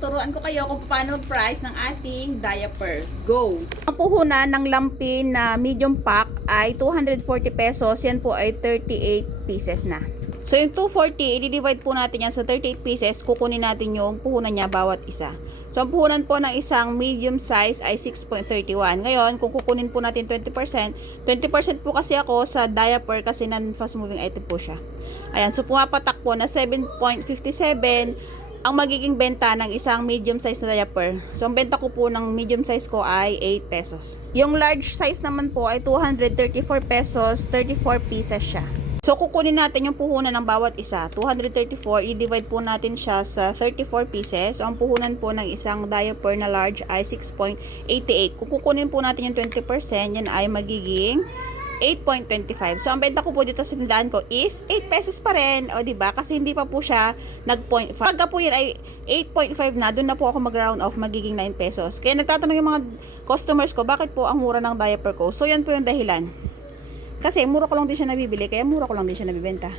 Turuan ko kayo kung paano price ng ating diaper. Go! Ang puhunan ng lampin na medium pack ay 240 pesos. Yan po ay 38 pieces na. So yung 240, i-divide po natin yan sa 38 pieces. Kukunin natin yung puhunan niya bawat isa. So ang puhunan po ng isang medium size ay 6.31. Ngayon, kung kukunin po natin 20%, 20% po kasi ako sa diaper kasi non-fast moving item po siya. Ayan, so pumapatak po na 7.57 ang magiging benta ng isang medium size na diaper. So, ang benta ko po ng medium size ko ay 8 pesos. Yung large size naman po ay 234 pesos, 34 pieces siya. So, kukunin natin yung puhunan ng bawat isa. 234, i-divide po natin siya sa 34 pieces. So, ang puhunan po ng isang diaper na large ay 6.88. Kung kukunin po natin yung 20%, yan ay magiging 8.25. So, ang benta ko po dito sa tindahan ko is 8 pesos pa rin. O, diba? Kasi hindi pa po siya nag-0.5. Pagka po yun ay 8.5 na, doon na po ako mag-round off, magiging 9 pesos. Kaya nagtatanong yung mga customers ko, bakit po ang mura ng diaper ko? So, yan po yung dahilan. Kasi mura ko lang din siya nabibili, kaya mura ko lang din siya nabibenta.